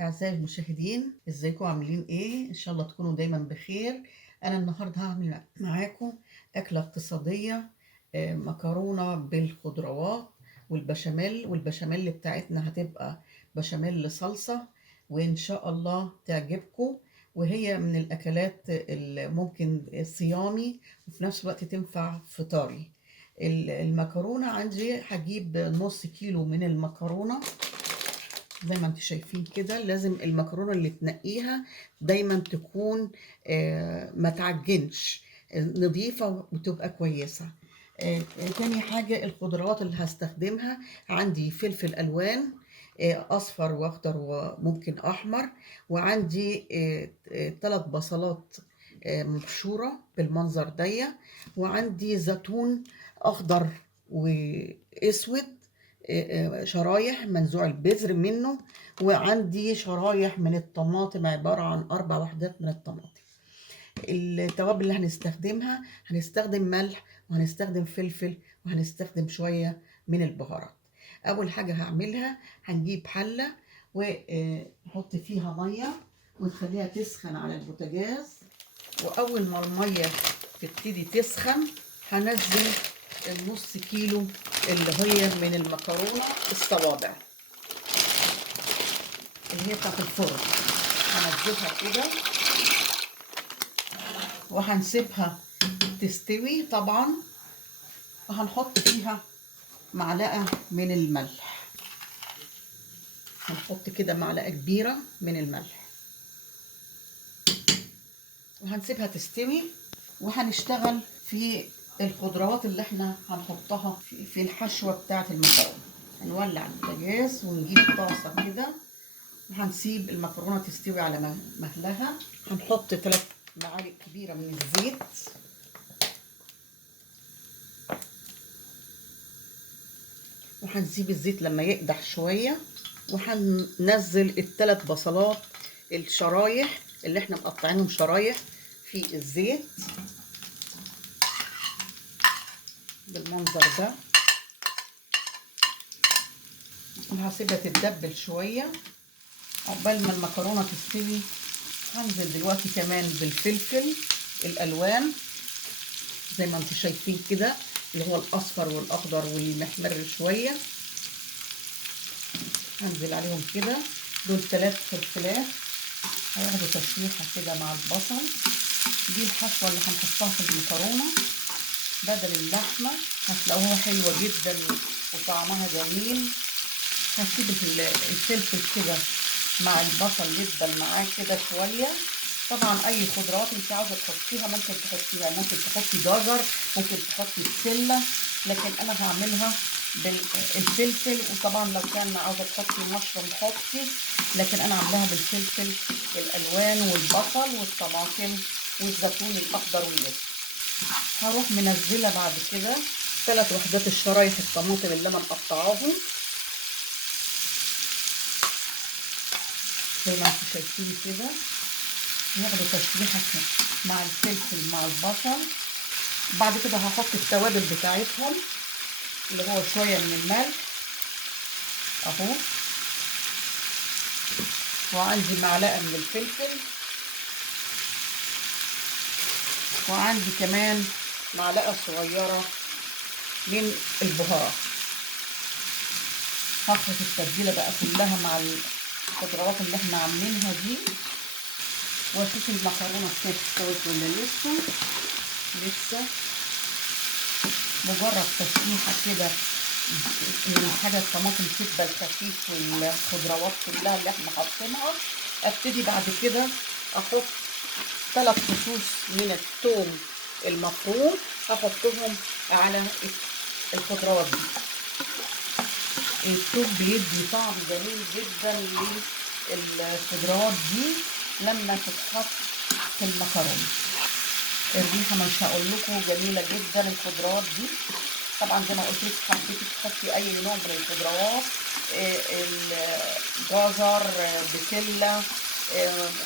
أعزائي المشاهدين، ازيكم عاملين ايه؟ ان شاء الله تكونوا دايما بخير. انا النهارده هعمل معاكم اكله اقتصاديه، مكرونه بالخضروات والبشاميل بتاعتنا هتبقى بشاميل صلصه، وان شاء الله تعجبكم. وهي من الاكلات اللي ممكن صيامي وفي نفس الوقت تنفع فطاري. المكرونه عندي هجيب نص كيلو من المكرونه. زي ما انتم شايفين كده، لازم المكرونه اللي تنقيها دايما تكون ما تعجنش، نظيفه وتبقى كويسه. تاني حاجه الخضروات اللي هستخدمها، عندي فلفل الوان اصفر واخضر وممكن احمر، وعندي 3 بصلات مبشوره بالمنظر دي، وعندي زيتون اخضر واسود شرايح منزوع البذر منه، وعندي شرايح من الطماطم عبارة عن 4 وحدات من الطماطم. التوابل اللي هنستخدمها، هنستخدم ملح وهنستخدم فلفل وهنستخدم شوية من البهارات. أول حاجة هعملها، هنجيب حلة ونحط فيها مية ونخليها تسخن على البوتاجاز. وأول ما المية تبتدي تسخن هنزل النص كيلو اللي هي من المكرونة الصوابع اللي هي بتاعت الفرن. هنزلها كده وهنسيبها تستوي طبعا، وهنحط فيها معلقة من الملح. هنحط كده معلقة كبيرة من الملح وهنسيبها تستوي، وهنشتغل في الخضروات اللي احنا هنحطها في الحشوة بتاعة المكرونة. هنولع البوتاجاز ونجيب طاسة كده وهنسيب المكرونة تستوي على مهلها. هنحط 3 معالق كبيرة من الزيت، وهنسيب الزيت لما يقدح شوية، وهننزل ال3 بصلات الشرايح اللي احنا مقطعينهم شرايح في الزيت بالمنظر ده، وهسيبها تتدبل شوية عقبال ما المكرونة تستوي. هنزل دلوقتي كمان بالفلفل الألوان زي ما انتم شايفين كده، اللي هو الأصفر والأخضر والمحمر شوية. هنزل عليهم كده، دول 3 فلفلات هياخدوا تشويحة كده مع البصل. دي الحشوة اللي هنحطها في المكرونة بدل اللحمة، هتلاقوها حلوة جدا وطعمها جميل. هسيب الفلفل كده مع البصل يدبل معاه كده شوية. طبعا اي خضروات انت عاوزه تحطيها ممكن تحطيها، ممكن تحطي جزر، ممكن تحطي بسله، لكن انا هعملها بالفلفل. وطبعا لو كان عاوزه تحطي مشروم حطي، لكن انا عاملاها بالفلفل الالوان والبصل والطماطم والزيتون الاخضر والاسود. هروح منزله بعد كده 3 وحدات الشرايح الطماطم اللي انا مقطعاهم زي ما انتم شايفين كده، ياخدوا تشويحة مع الفلفل مع البصل. بعد كده هحط التوابل بتاعتهم اللي هو شوية من الملح اهو، وعندي معلقة من الفلفل، وعندي كمان معلقة صغيرة من البهارات. هخلط التتبيلة بقى كلها مع الخضروات اللي احنا عاملينها دي، واشوف المكرونة استوت ولا لسه. مجرد تشويحة كده الحاجة الطماطم تدبل خفيف والخضروات كلها اللي احنا حاطينها، ابتدي بعد كده احط 3 فصوص من الثوم المفروم، هحطهم على الخضروات دي. الثوم بيدي طعم جميل جدا للخضروات دي لما تتحط في المكرونة. الريحة مش هقول لكم جميلة جدا الخضروات دي. طبعا زي ما قلت لك حبيتي تحطي اي نوع من الخضروات، الجزر، بسله،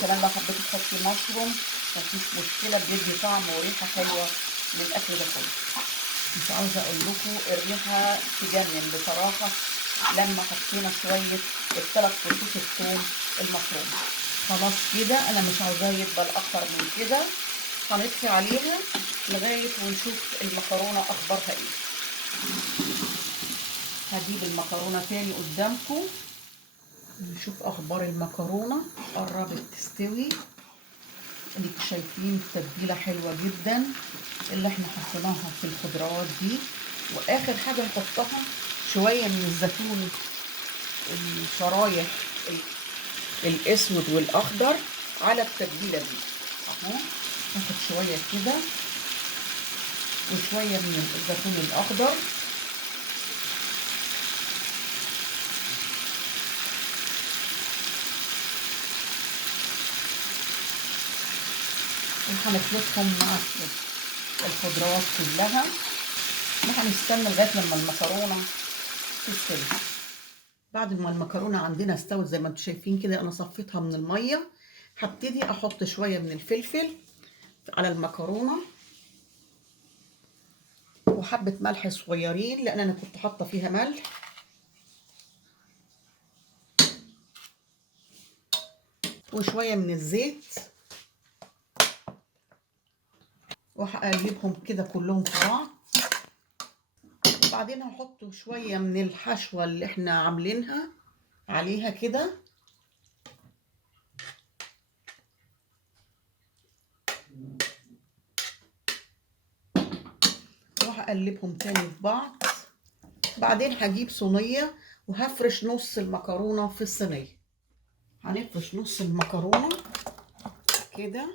كمان لو حبيتي تحطي مشروم مفيش مشكله، بيدي طعم وريحه حلوه للاكل ده كله. مش عاوزه اقول لكم الريحه تجنن بصراحه لما حطينا شويه ال3 فصوص الثوم المفروم. خلاص كده انا مش عاوزاه يدبل اكتر من كده، هنطفي عليها لغايه ونشوف المكرونه اخبارها ايه. هجيب المكرونه تاني قدامكم نشوف اخبار المكرونه. قربت تستوي، اديك شايفين التتبيله حلوه جدا اللي احنا حطيناها في الخضروات دي. واخر حاجه هحطها شويه من الزيتون، الشرايح الاسود والاخضر على التتبيله دي اهو. هاخد شويه كده وشويه من الزيتون الاخضر وهنخلطهم مع الخضروات كلها وهنستنى لغايه لما المكرونه تستوي. بعد ما المكرونه عندنا استوت زي ما انتم شايفين كده، انا صفيتها من الميه. هبتدي احط شويه من الفلفل على المكرونه وحبه ملح صغيرين لان انا كنت حاطه فيها ملح، وشويه من الزيت، وهقلبهم كده كلهم في بعض. وبعدين هحط شويه من الحشوه اللي احنا عاملينها عليها كده، وهقلبهم تاني في بعض. بعدين هجيب صينيه وهفرش نص المكرونه في الصينيه. هنفرش نص المكرونه كده،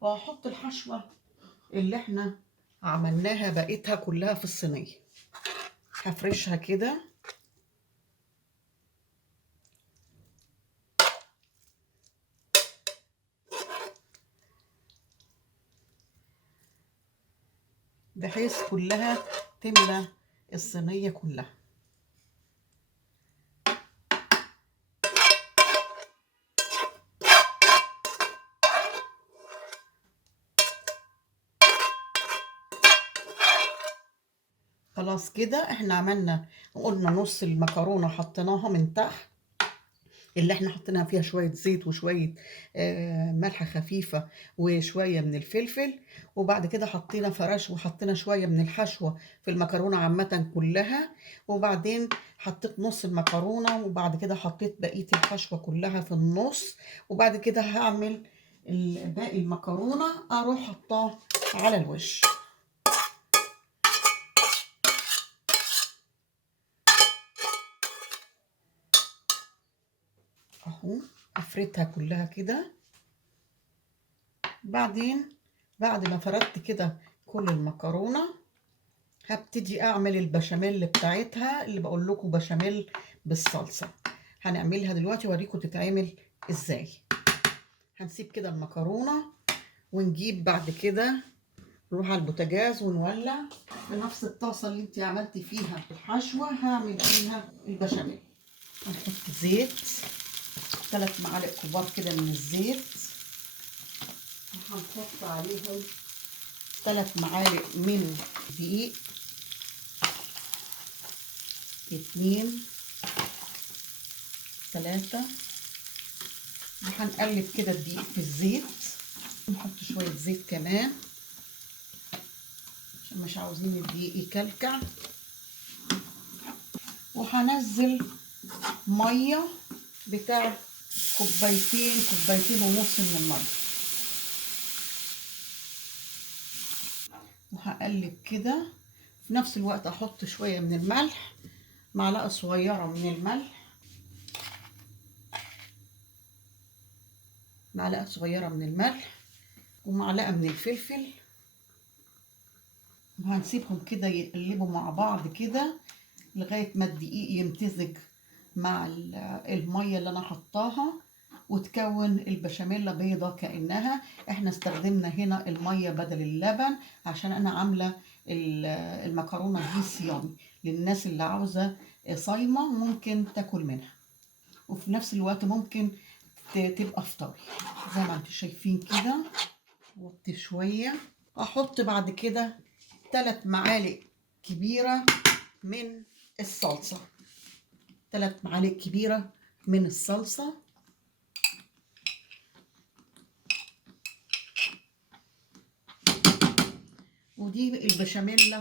وهحط الحشوه اللي احنا عملناها بقيتها كلها في الصينيه. هفرشها كده بحيث كلها تملى الصينيه كلها. خلاص كده احنا عملنا، قلنا نص المكرونه حطيناها من تحت اللي احنا حطينا فيها شويه زيت وشويه ملح خفيفه وشويه من الفلفل. وبعد كده حطينا فرش وحطينا شويه من الحشوه في المكرونه عامه كلها. وبعدين حطيت نص المكرونه وبعد كده حطيت بقيه الحشوه كلها في النص. وبعد كده هعمل باقي المكرونه اروح حطاه على الوش اهو. افردها كلها كده. بعدين بعد ما فردت كده كل المكرونه هبتدي اعمل البشاميل بتاعتها اللي بقول لكم بشاميل بالصلصه. هنعملها دلوقتي واوريكم تتعمل ازاي. هنسيب كده المكرونه ونجيب بعد كده نروح على البوتاجاز ونولع بنفس الطاسه اللي انت عملتي فيها الحشوه هعمل فيها البشاميل. هنحط زيت 3 معالق كبار كده من الزيت، وهنحط عليهم 3 معالق من دقيق، 2 3. وهنقلب كده الدقيق في الزيت، نحط شوية زيت كمان عشان مش عاوزين الدقيق يكلكع. وهنزل مية بتاع كوبايتين ونص من المية، وهقلب كده. في نفس الوقت احط شوية من الملح، معلقة صغيرة من الملح، معلقة صغيرة من الملح ومعلقة من الفلفل. وهنسيبهم كده يقلبوا مع بعض كده لغاية ما الدقيق يمتزج مع المية اللي انا حطاها وتكون البشاميل بيضة كأنها. احنا استخدمنا هنا المية بدل اللبن عشان انا عاملة المكرونة دي صيامي للناس اللي عاوزة صايمة ممكن تاكل منها، وفي نفس الوقت ممكن تبقى فطاري زي ما انتم شايفين كده. وطي شوية. احط بعد كده 3 معالق كبيرة من الصلصة، 3 معالق كبيرة من الصلصة. ودي البشاميل،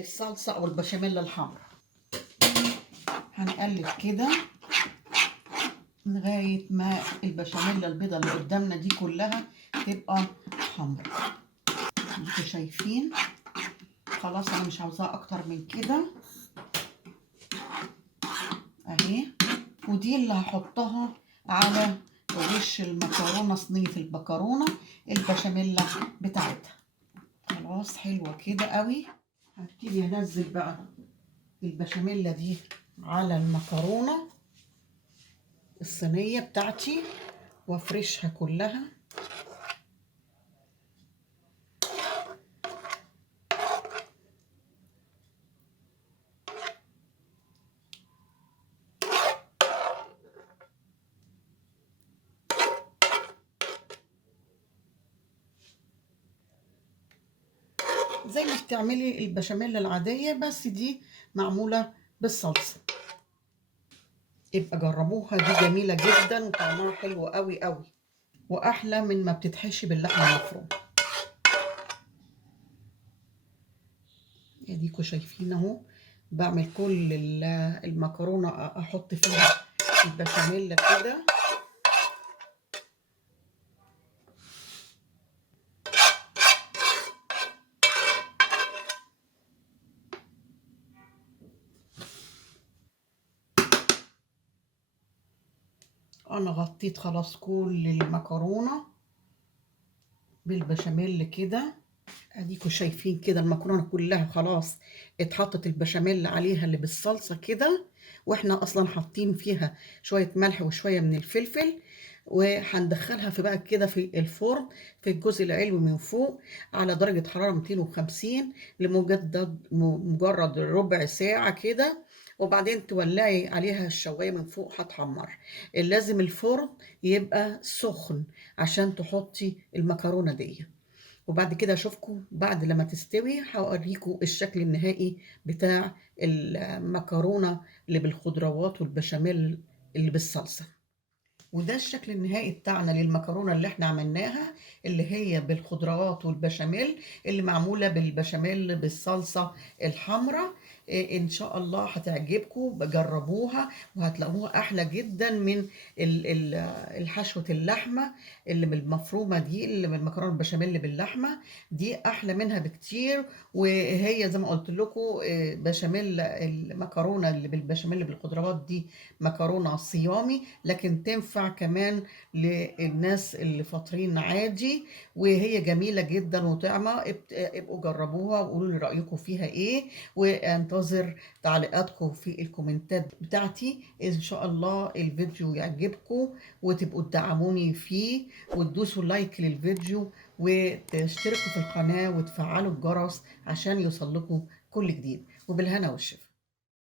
الصلصة أو البشاميل الحمراء. هنقلب كده لغاية ما البشاميل البيضة اللي قدامنا دي كلها تبقى حمراء. انتوا شايفين؟ خلاص أنا مش عاوزاها أكتر من كده أهي. ودي اللي هحطها على وش المكرونة، صينية المكرونة البشاميل بتاعتها. خلاص حلوة كده قوي. هبتدي أنزل بقى البشاميل دي على المكرونة الصينية بتاعتي وافرشها كلها. زي ما بتعملي البشاميل العادية، بس دي معمولة بالصلصة. يبقى جربوها، دي جميلة جدا وطعمها حلو قوي قوي، واحلى من ما بتتحشي باللحمة المفرومة. اديكوا شايفين اهو، بعمل كل المكرونة احط فيها البشاميل كده. انا غطيت خلاص كل المكرونة بالبشاميل كده. اديكوا شايفين كده المكرونه كلها خلاص اتحطت البشاميل عليها اللي بالصلصه كده، واحنا اصلا حاطين فيها شويه ملح وشويه من الفلفل. وهندخلها في بقى كده في الفرن في الجزء العلوي من فوق على درجه حراره 250 مجرد ربع ساعه كده. وبعدين تولعي عليها الشوايه من فوق هتحمر. لازم الفرن يبقى سخن عشان تحطي المكرونه دي. وبعد كده اشوفكم بعد لما تستوي، هوريكم الشكل النهائي بتاع المكرونة اللي بالخضروات والبشاميل اللي بالصلصة. وده الشكل النهائي بتاعنا للمكرونة اللي احنا عملناها، اللي هي بالخضروات والبشاميل، اللي معمولة بالبشاميل بالصلصة الحمراء. ان شاء الله هتعجبكم، بجربوها وهتلاقوها احلى جدا من الحشوة اللحمة اللي بالمفرومة دي، اللي من المكرونة البشاميل باللحمة دي احلى منها بكتير. وهي زي ما قلت لكم بشاميل المكرونة اللي بالبشاميل بالخضروات دي مكرونة صيامي، لكن تنفع كمان للناس اللي فاطرين عادي، وهي جميلة جدا وطعمة. ابقوا جربوها وقولوا لي رأيكم فيها ايه، وانتظر تعليقاتكم في الكومنتات بتاعتي. ان شاء الله الفيديو يعجبكم وتبقوا تدعموني فيه، وتدوسوا لايك للفيديو وتشتركوا في القناة وتفعلوا الجرس عشان يوصل لكم كل جديد. وبالهنا والشفا.